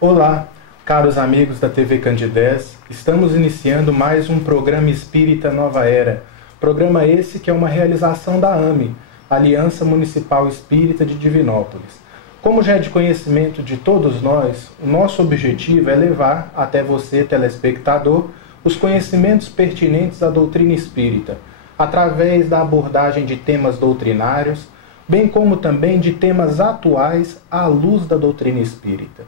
Olá, caros amigos da TV Candidez, estamos iniciando mais um programa Espírita Nova Era. Programa esse que é uma realização da AME, Aliança Municipal Espírita de Divinópolis. Como já é de conhecimento de todos nós, o nosso objetivo é levar até você, telespectador, os conhecimentos pertinentes à doutrina espírita, através da abordagem de temas doutrinários, bem como também de temas atuais à luz da doutrina espírita.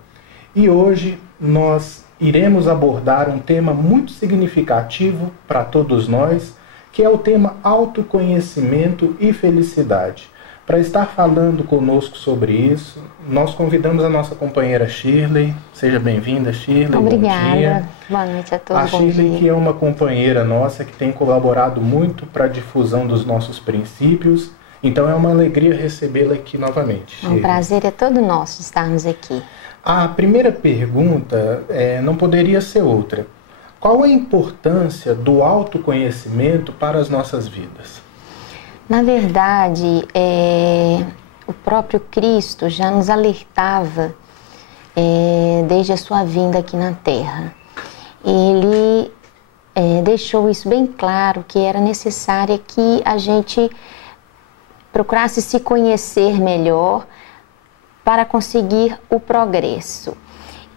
E hoje nós iremos abordar um tema muito significativo para todos nós, que é o tema autoconhecimento e felicidade. Para estar falando conosco sobre isso, nós convidamos a nossa companheira Shirley. Seja bem-vinda, Shirley. Obrigada. Bom dia. Boa noite a todos. A Shirley, que é uma companheira nossa, que tem colaborado muito para a difusão dos nossos princípios. Então é uma alegria recebê-la aqui novamente, Shirley. Um prazer é todo nosso estarmos aqui. A primeira pergunta não poderia ser outra. Qual a importância do autoconhecimento para as nossas vidas? Na verdade, o próprio Cristo já nos alertava desde a sua vinda aqui na Terra. Ele deixou isso bem claro, que era necessário que a gente procurasse se conhecer melhor para conseguir o progresso.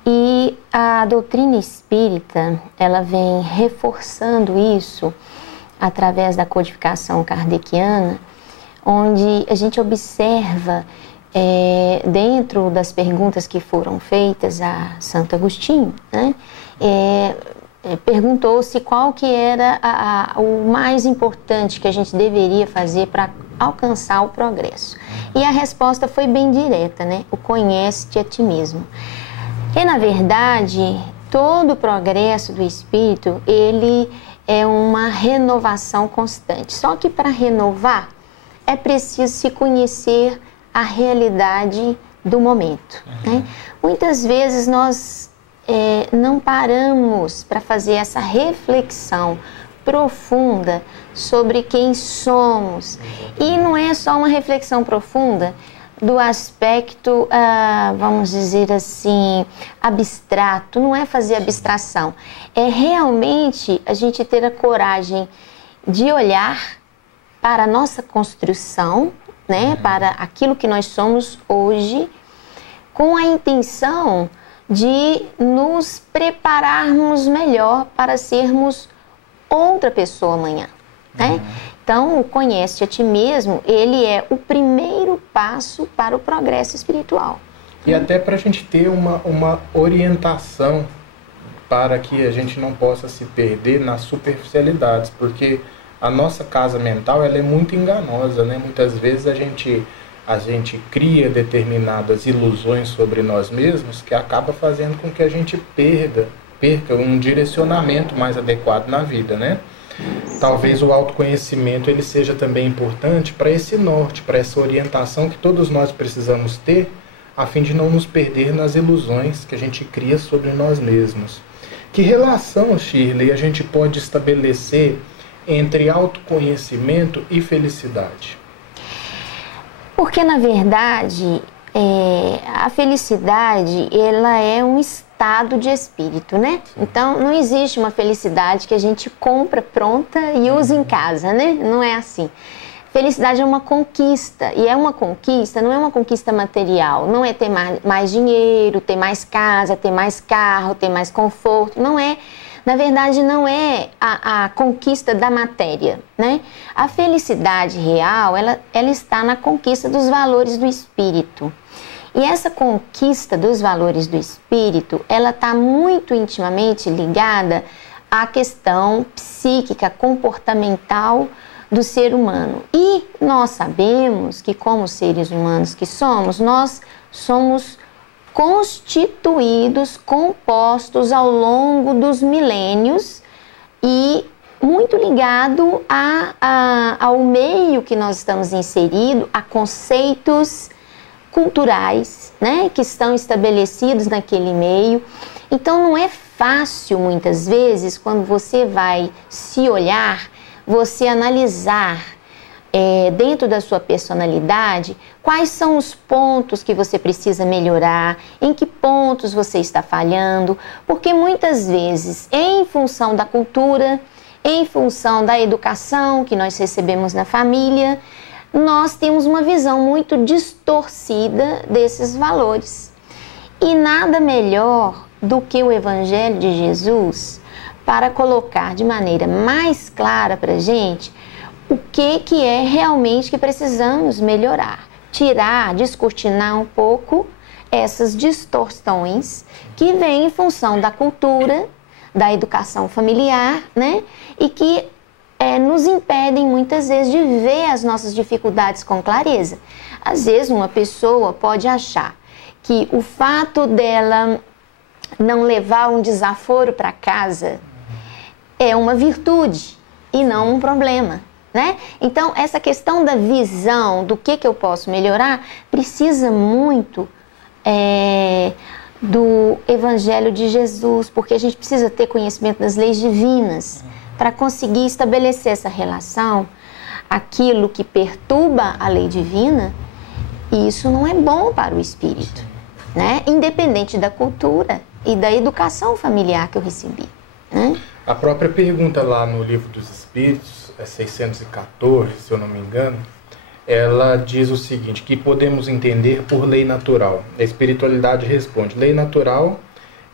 E a doutrina espírita, ela vem reforçando isso através da codificação kardeciana, onde a gente observa, dentro das perguntas que foram feitas a Santo Agostinho, né, perguntou-se qual que era o mais importante que a gente deveria fazer para alcançar o progresso. E a resposta foi bem direta, né? O conhece-te a ti mesmo. E, na verdade, todo o progresso do espírito, ele é uma renovação constante. Só que para renovar, é preciso se conhecer a realidade do momento, né? Muitas vezes nós não paramos para fazer essa reflexão profunda sobre quem somos. E não é só uma reflexão profunda do aspecto, vamos dizer assim, abstrato. Não é fazer abstração. É realmente a gente ter a coragem de olhar para a nossa construção, né, para aquilo que nós somos hoje, com a intenção de nos prepararmos melhor para sermos outra pessoa amanhã, né? Então, o conhece a ti mesmo, ele é o primeiro passo para o progresso espiritual. E até para a gente ter uma orientação para que a gente não possa se perder nas superficialidades, porque a nossa casa mental, ela é muito enganosa, né? Muitas vezes a gente cria determinadas ilusões sobre nós mesmos que acaba fazendo com que a gente perca um direcionamento mais adequado na vida, né? Talvez o autoconhecimento ele seja também importante para esse norte, para essa orientação que todos nós precisamos ter, a fim de não nos perder nas ilusões que a gente cria sobre nós mesmos. Que relação, Shirley, a gente pode estabelecer entre autoconhecimento e felicidade? Porque, na verdade, a felicidade, ela é um estado de espírito, né? Então, não existe uma felicidade que a gente compra pronta e usa em casa, né? Não é assim. Felicidade é uma conquista, e é uma conquista, não é uma conquista material, não é ter mais dinheiro, ter mais casa, ter mais carro, ter mais conforto, não é. Na verdade, não é a conquista da matéria, né? A felicidade real, ela está na conquista dos valores do espírito. E essa conquista dos valores do espírito, ela está muito intimamente ligada à questão psíquica, comportamental do ser humano. E nós sabemos que, como seres humanos que somos, nós somos constituídos, compostos ao longo dos milênios e muito ligado ao meio que nós estamos inseridos, a conceitos culturais, né, que estão estabelecidos naquele meio. Então não é fácil muitas vezes, quando você vai se olhar, você analisar dentro da sua personalidade, quais são os pontos que você precisa melhorar, em que pontos você está falhando, porque muitas vezes, em função da cultura, em função da educação que nós recebemos na família, nós temos uma visão muito distorcida desses valores. E nada melhor do que o Evangelho de Jesus para colocar de maneira mais clara para a gente o que é realmente que precisamos melhorar. Tirar, descortinar um pouco essas distorções que vêm em função da cultura, da educação familiar, né? E que nos impedem muitas vezes de ver as nossas dificuldades com clareza. Às vezes uma pessoa pode achar que o fato dela não levar um desaforo para casa é uma virtude e não um problema, né? Então, essa questão da visão do que eu posso melhorar precisa muito do Evangelho de Jesus, porque a gente precisa ter conhecimento das leis divinas para conseguir estabelecer essa relação. Aquilo que perturba a lei divina, isso não é bom para o espírito, né? Independente da cultura e da educação familiar que eu recebi, né? A própria pergunta lá no Livro dos Espíritos, 614, se eu não me engano, ela diz o seguinte, que podemos entender por lei natural. A espiritualidade responde, lei natural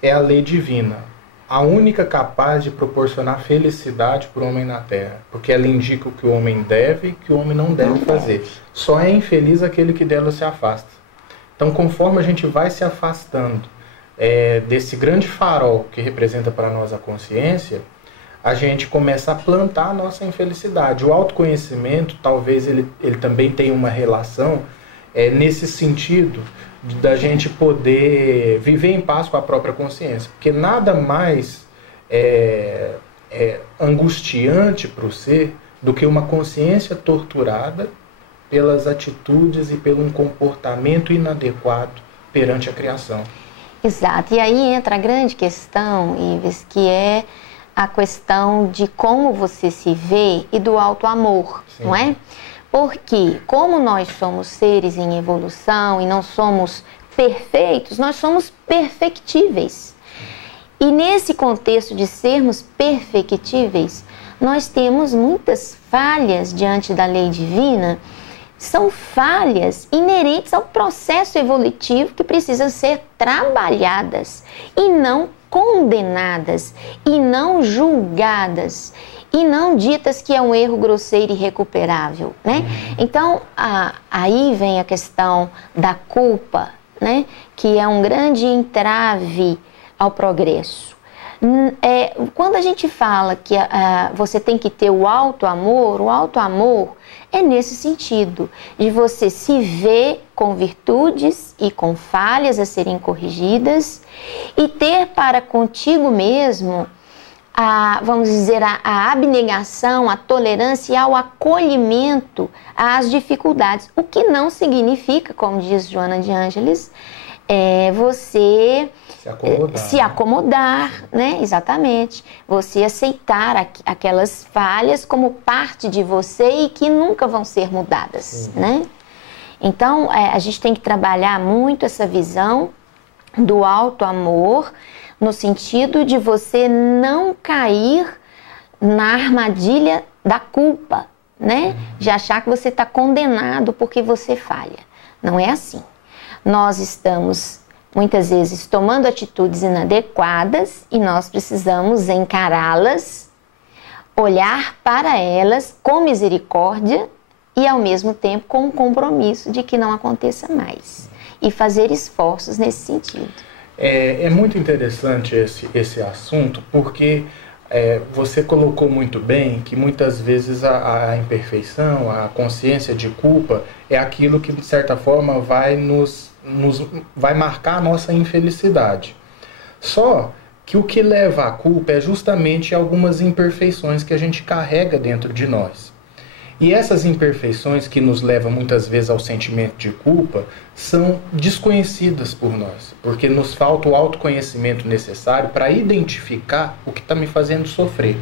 é a lei divina, a única capaz de proporcionar felicidade para o homem na Terra, porque ela indica o que o homem deve e o que o homem não deve fazer. Só é infeliz aquele que dela se afasta. Então, conforme a gente vai se afastando desse grande farol que representa para nós a consciência, a gente começa a plantar a nossa infelicidade. O autoconhecimento, talvez ele também tenha uma relação nesse sentido da gente poder viver em paz com a própria consciência. Porque nada mais angustiante para o ser do que uma consciência torturada pelas atitudes e pelo um comportamento inadequado perante a criação. Exato. E aí entra a grande questão, Ives, que é a questão de como você se vê e do auto-amor, não é? Porque como nós somos seres em evolução e não somos perfeitos, nós somos perfectíveis. E nesse contexto de sermos perfectíveis, nós temos muitas falhas diante da lei divina. São falhas inerentes ao processo evolutivo que precisam ser trabalhadas e não condenadas, e não julgadas, e não ditas que é um erro grosseiro e irrecuperável, né? Então, aí vem a questão da culpa, né? Que é um grande entrave ao progresso. Quando a gente fala que você tem que ter o auto-amor é nesse sentido, de você se ver com virtudes e com falhas a serem corrigidas e ter para contigo mesmo vamos dizer, a abnegação, a tolerância e ao acolhimento às dificuldades. O que não significa, como diz Joana de Ângeles, você se acomodar, né? Exatamente. Você aceitar aquelas falhas como parte de você e que nunca vão ser mudadas, né? Então, a gente tem que trabalhar muito essa visão do auto-amor, no sentido de você não cair na armadilha da culpa, né? De achar que você está condenado porque você falha. Não é assim. Nós estamos, muitas vezes, tomando atitudes inadequadas e nós precisamos encará-las, olhar para elas com misericórdia e, ao mesmo tempo, com um compromisso de que não aconteça mais. E fazer esforços nesse sentido. É muito interessante esse assunto, porque você colocou muito bem que muitas vezes a imperfeição, a consciência de culpa é aquilo que de certa forma vai marcar a nossa infelicidade. Só que o que leva à culpa é justamente algumas imperfeições que a gente carrega dentro de nós. E essas imperfeições que nos levam muitas vezes ao sentimento de culpa são desconhecidas por nós, porque nos falta o autoconhecimento necessário para identificar o que está me fazendo sofrer.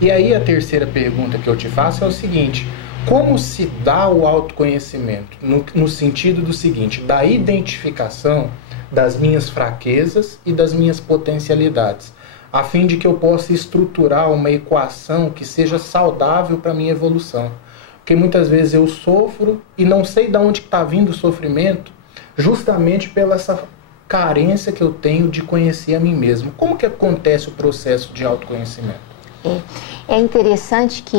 E aí a terceira pergunta que eu te faço é o seguinte: Como se dá o autoconhecimento? No sentido do seguinte, da identificação das minhas fraquezas e das minhas potencialidades, a fim de que eu possa estruturar uma equação que seja saudável para a minha evolução. Porque muitas vezes eu sofro e não sei de onde está vindo o sofrimento, justamente pela essa carência que eu tenho de conhecer a mim mesmo. Como que acontece o processo de autoconhecimento? É interessante que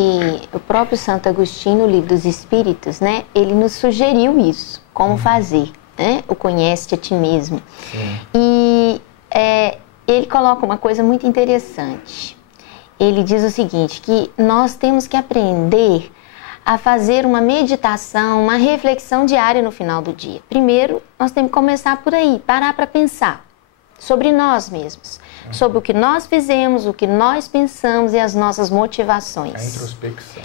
o próprio Santo Agostinho, no Livro dos Espíritos, né, ele nos sugeriu isso, como fazer, né, o conhece a ti mesmo. Sim. E ele coloca uma coisa muito interessante. Ele diz o seguinte, que nós temos que aprender a fazer uma meditação, uma reflexão diária no final do dia. Primeiro, nós temos que começar por aí, parar para pensar sobre nós mesmos, sobre o que nós fizemos, o que nós pensamos e as nossas motivações. A introspecção.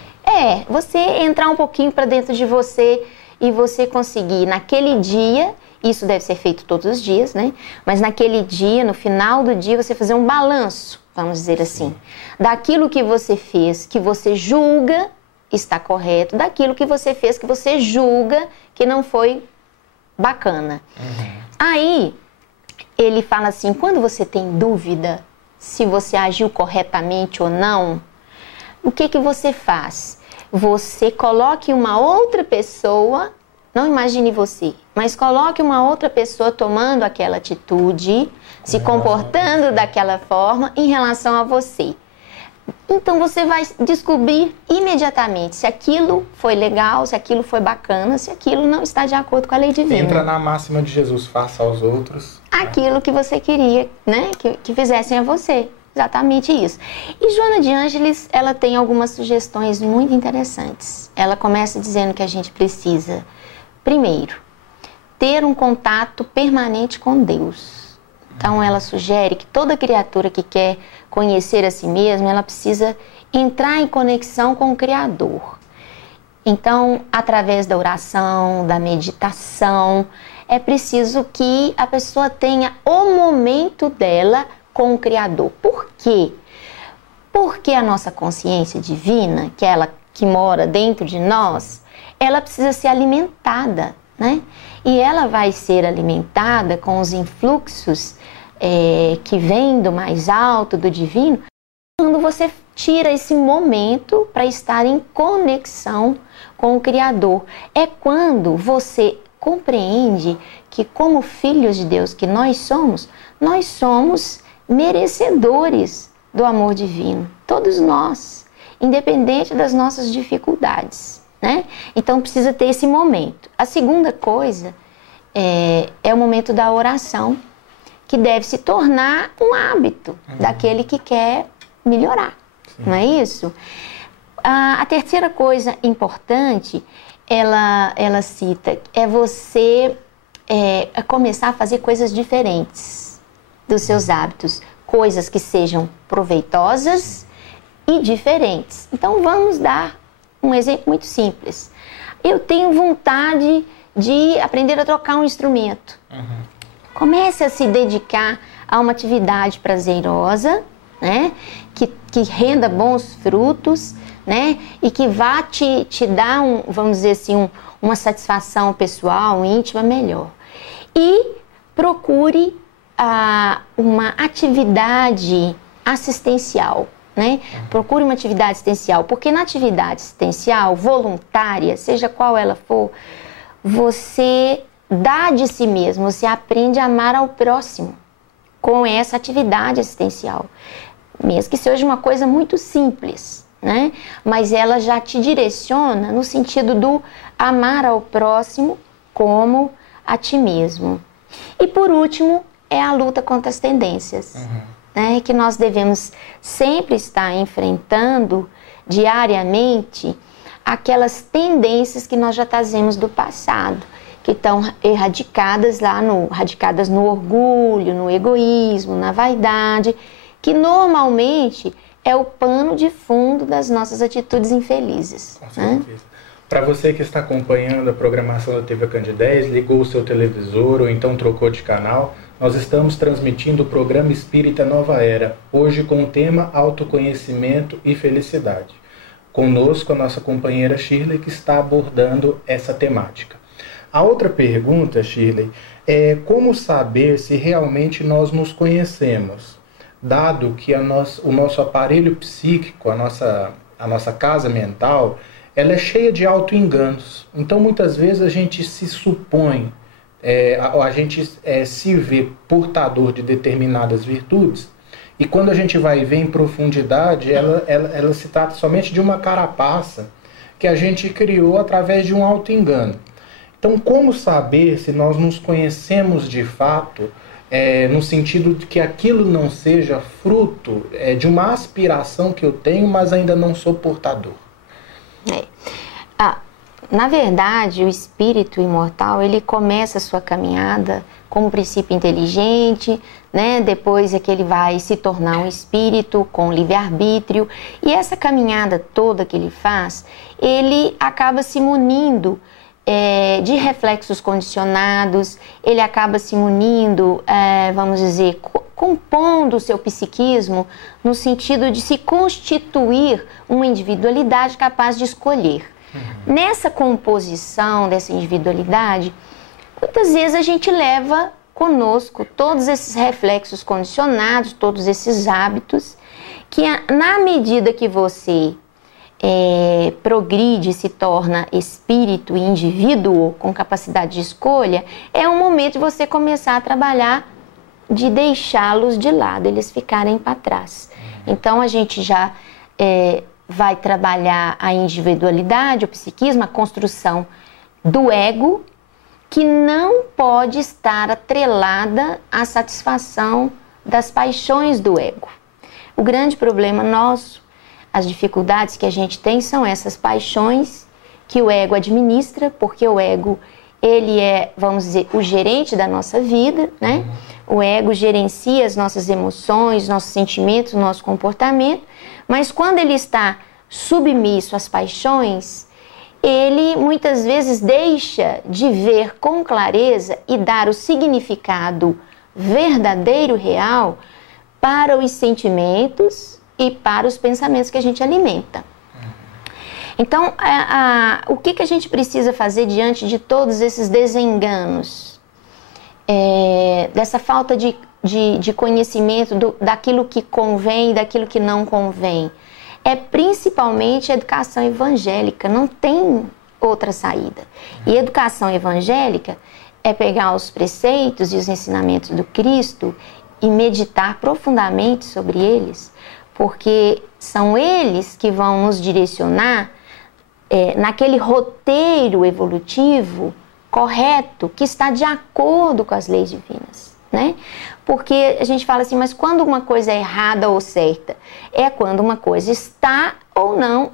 Você entrar um pouquinho para dentro de você e você conseguir, naquele dia, isso deve ser feito todos os dias, né? Mas naquele dia, no final do dia, você fazer um balanço, vamos dizer assim, daquilo que você fez, que você julga está correto, daquilo que você fez, que você julga que não foi bacana. Aí, ele fala assim, quando você tem dúvida se você agiu corretamente ou não, o que você faz? Você coloque uma outra pessoa, não imagine você, mas coloque uma outra pessoa tomando aquela atitude, se comportando daquela forma em relação a você. Então você vai descobrir imediatamente se aquilo foi legal, se aquilo foi bacana, se aquilo não está de acordo com a lei divina. Entra na máxima de Jesus, faça aos outros aquilo que você queria, né, que fizessem a você. Exatamente isso. E Joana de Ângeles, ela tem algumas sugestões muito interessantes. Ela começa dizendo que a gente precisa, primeiro, ter um contato permanente com Deus. Então, ela sugere que toda criatura que quer conhecer a si mesma, ela precisa entrar em conexão com o Criador. Então, através da oração, da meditação, é preciso que a pessoa tenha o momento dela com o Criador. Por quê? Porque a nossa consciência divina, que é ela que mora dentro de nós, ela precisa ser alimentada, né? E ela vai ser alimentada com os influxos que vêm do mais alto, do divino, quando você tira esse momento para estar em conexão com o Criador. É quando você compreende que, como filhos de Deus que nós somos merecedores do amor divino. Todos nós, independente das nossas dificuldades, né? Então precisa ter esse momento. A segunda coisa é o momento da oração, que deve se tornar um hábito daquele que quer melhorar. Sim. Não é isso? A terceira coisa importante, ela cita, é você começar a fazer coisas diferentes dos seus hábitos, coisas que sejam proveitosas e diferentes. Então vamos dar um exemplo muito simples. Eu tenho vontade de aprender a tocar um instrumento. Comece a se dedicar a uma atividade prazerosa, né? Que renda bons frutos, né? E que vá te dar, vamos dizer assim, uma satisfação pessoal, íntima melhor. E procure uma atividade assistencial, né? Procure uma atividade assistencial, porque na atividade assistencial, voluntária, seja qual ela for, você dá de si mesmo, você aprende a amar ao próximo com essa atividade assistencial. Mesmo que seja uma coisa muito simples, né? Mas ela já te direciona no sentido do amar ao próximo como a ti mesmo. E por último, é a luta contra as tendências, né? Que nós devemos sempre estar enfrentando diariamente aquelas tendências que nós já trazemos do passado, que estão radicadas no orgulho, no egoísmo, na vaidade, que normalmente é o pano de fundo das nossas atitudes infelizes. Com certeza. Para você que está acompanhando a programação da TV Candidez, ligou o seu televisor ou então trocou de canal, nós estamos transmitindo o programa Espírita Nova Era, hoje com o tema Autoconhecimento e Felicidade. conosco a nossa companheira Shirley, que está abordando essa temática. A outra pergunta, Shirley, é como saber se realmente nós nos conhecemos, dado que o nosso aparelho psíquico, a nossa casa mental, ela é cheia de auto-enganos. Então, muitas vezes a gente se supõe, a gente se vê portador de determinadas virtudes, e quando a gente vai ver em profundidade, ela se trata somente de uma carapaça que a gente criou através de um auto-engano. Então, como saber se nós nos conhecemos de fato, no sentido de que aquilo não seja fruto de uma aspiração que eu tenho, mas ainda não sou portador? Na verdade, o espírito imortal, ele começa a sua caminhada como um princípio inteligente, né? Depois é que ele vai se tornar um espírito com livre-arbítrio. E essa caminhada toda que ele faz, ele acaba se munindo de reflexos condicionados, ele acaba se munindo, vamos dizer, compondo o seu psiquismo no sentido de se constituir uma individualidade capaz de escolher. Nessa composição dessa individualidade, muitas vezes a gente leva conosco todos esses reflexos condicionados, todos esses hábitos, que na medida que você progride, se torna espírito e indivíduo com capacidade de escolha, é um momento de você começar a trabalhar de deixá-los de lado, eles ficarem para trás. Então a gente já vai trabalhar a individualidade, o psiquismo, a construção do ego, que não pode estar atrelada à satisfação das paixões do ego. O grande problema nosso, as dificuldades que a gente tem são essas paixões que o ego administra, porque o ego, ele é, vamos dizer, o gerente da nossa vida, né? O ego gerencia as nossas emoções, nossos sentimentos, nosso comportamento, mas quando ele está submisso às paixões, ele muitas vezes deixa de ver com clareza e dar o significado verdadeiro, real, para os sentimentos e para os pensamentos que a gente alimenta. Então, o que a gente precisa fazer diante de todos esses desenganos, dessa falta de conhecimento daquilo que convém e daquilo que não convém? É principalmente a educação evangélica, não tem outra saída. E educação evangélica é pegar os preceitos e os ensinamentos do Cristo e meditar profundamente sobre eles, porque são eles que vão nos direcionar naquele roteiro evolutivo correto que está de acordo com as leis divinas, né? Porque a gente fala assim, mas quando uma coisa é errada ou certa? É quando uma coisa está ou não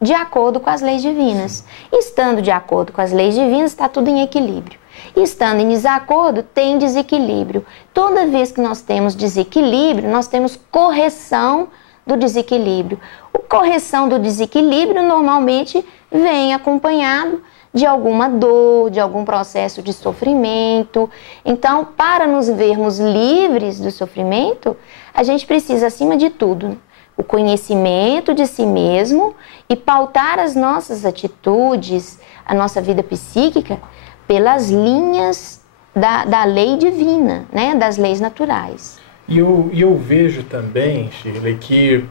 de acordo com as leis divinas. Estando de acordo com as leis divinas, está tudo em equilíbrio. Estando em desacordo, tem desequilíbrio. Toda vez que nós temos desequilíbrio, nós temos correção do desequilíbrio. A correção do desequilíbrio normalmente vem acompanhado de alguma dor, de algum processo de sofrimento. Então, para nos vermos livres do sofrimento, a gente precisa, acima de tudo, o conhecimento de si mesmo e pautar as nossas atitudes, a nossa vida psíquica, pelas linhas da lei divina, né? Das leis naturais. E eu vejo também, Shirley, que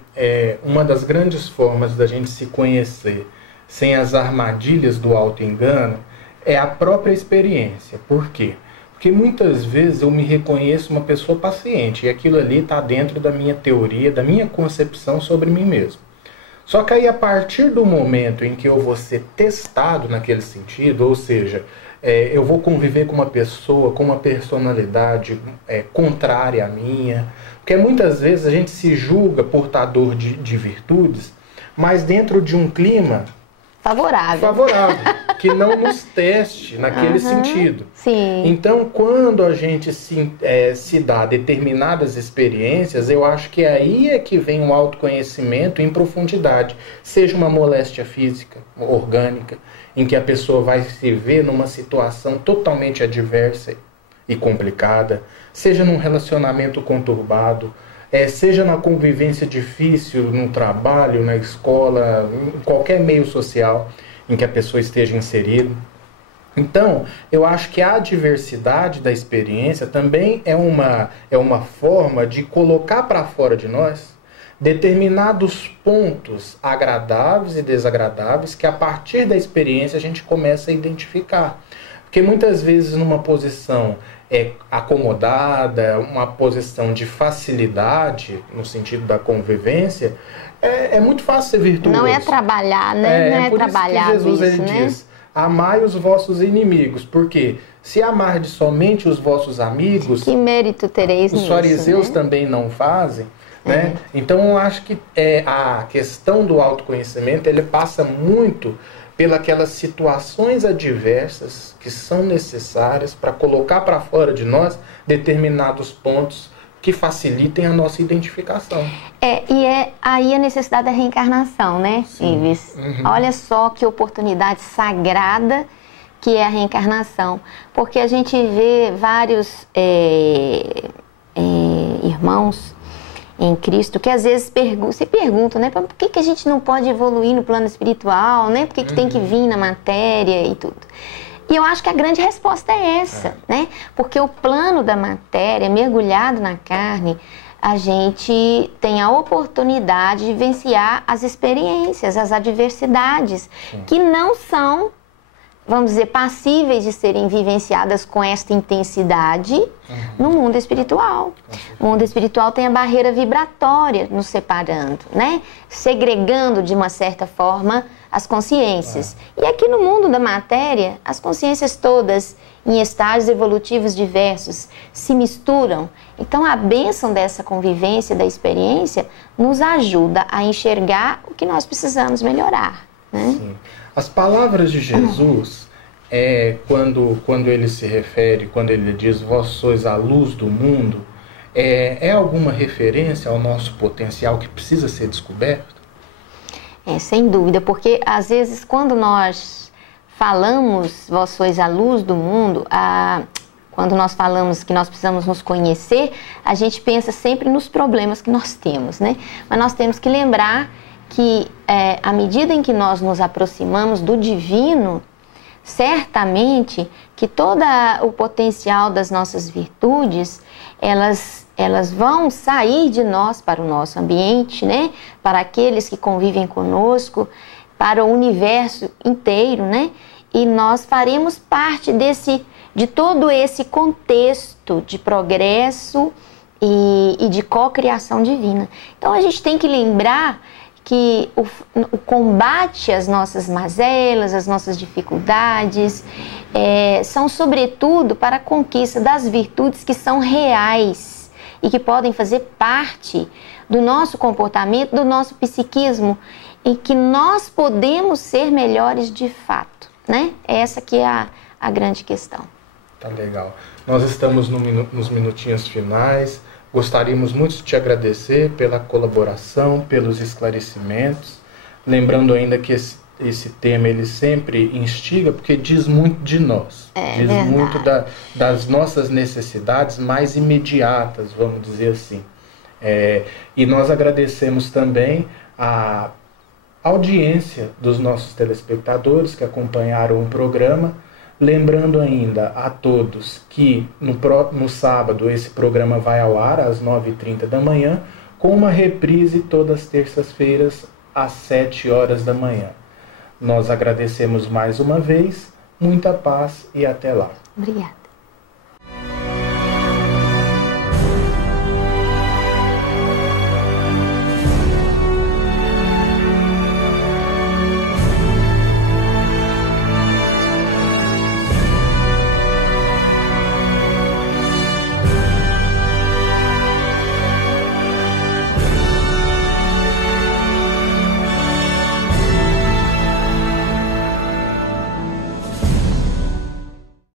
uma das grandes formas da gente se conhecer sem as armadilhas do auto-engano é a própria experiência. Por quê? Porque muitas vezes eu me reconheço uma pessoa paciente e aquilo ali está dentro da minha teoria, da minha concepção sobre mim mesmo. Só que aí, a partir do momento em que eu vou ser testado naquele sentido, ou seja, eu vou conviver com uma pessoa, com uma personalidade contrária à minha, porque muitas vezes a gente se julga portador de virtudes, mas dentro de um clima favorável, que não nos teste naquele sentido. Sim. Então, quando a gente se dá determinadas experiências, eu acho que aí é que vem o autoconhecimento em profundidade. Seja uma moléstia física, orgânica, em que a pessoa vai se ver numa situação totalmente adversa e complicada, seja num relacionamento conturbado, seja na convivência difícil, no trabalho, na escola, em qualquer meio social em que a pessoa esteja inserida. Então, eu acho que a diversidade da experiência também é uma forma de colocar para fora de nós determinados pontos agradáveis e desagradáveis que a partir da experiência a gente começa a identificar. Porque muitas vezes numa posição acomodada, uma posição de facilidade, no sentido da convivência, é muito fácil ser virtuoso. Não é trabalhar, né? Não é trabalhar isso, ele né? diz, amai os vossos inimigos, porque se amardes somente os vossos amigos, que mérito tereis nisso, os fariseus né? também não fazem, né? Então eu acho que a questão do autoconhecimento, ele passa muito pelas situações adversas que são necessárias para colocar para fora de nós determinados pontos que facilitem a nossa identificação. E aí a necessidade da reencarnação, né, Ives? Olha só que oportunidade sagrada que é a reencarnação. Porque a gente vê vários irmãos em Cristo que às vezes se perguntam, né, por que a gente não pode evoluir no plano espiritual, né? Por que tem que vir na matéria e tudo? E eu acho que a grande resposta é essa, né? Porque o plano da matéria, mergulhado na carne, a gente tem a oportunidade de vivenciar as experiências, as adversidades, que não são, vamos dizer, passíveis de serem vivenciadas com esta intensidade no mundo espiritual. O mundo espiritual tem a barreira vibratória nos separando, né? Segregando de uma certa forma as consciências. E aqui no mundo da matéria, as consciências todas em estágios evolutivos diversos se misturam. Então a bênção dessa convivência, da experiência, nos ajuda a enxergar o que nós precisamos melhorar, né? Sim. As palavras de Jesus, quando ele se refere, quando ele diz, vós sois a luz do mundo, é alguma referência ao nosso potencial que precisa ser descoberto? Sem dúvida, porque às vezes quando nós falamos, vós sois a luz do mundo, quando nós falamos que nós precisamos nos conhecer, a gente pensa sempre nos problemas que nós temos, né? Mas nós temos que lembrar que à medida em que nós nos aproximamos do divino, certamente que todo o potencial das nossas virtudes, elas vão sair de nós para o nosso ambiente, né? Para aqueles que convivem conosco, para o universo inteiro, né? E nós faremos parte de todo esse contexto de progresso e de cocriação divina. Então a gente tem que lembrar que o combate às nossas mazelas, às nossas dificuldades, são sobretudo para a conquista das virtudes que são reais e que podem fazer parte do nosso comportamento, do nosso psiquismo, em que nós podemos ser melhores de fato, né? Essa que é a grande questão. Tá legal. Nós estamos nos minutinhos finais. Gostaríamos muito de te agradecer pela colaboração, pelos esclarecimentos. Lembrando ainda que esse tema ele sempre instiga, porque diz muito de nós. Diz verdade. muito das nossas necessidades mais imediatas, vamos dizer assim. E nós agradecemos também a audiência dos nossos telespectadores que acompanharam o programa. Lembrando ainda a todos que no sábado esse programa vai ao ar às 9h30 da manhã, com uma reprise todas as terças-feiras às 7 horas da manhã. Nós agradecemos mais uma vez, muita paz e até lá. Obrigada.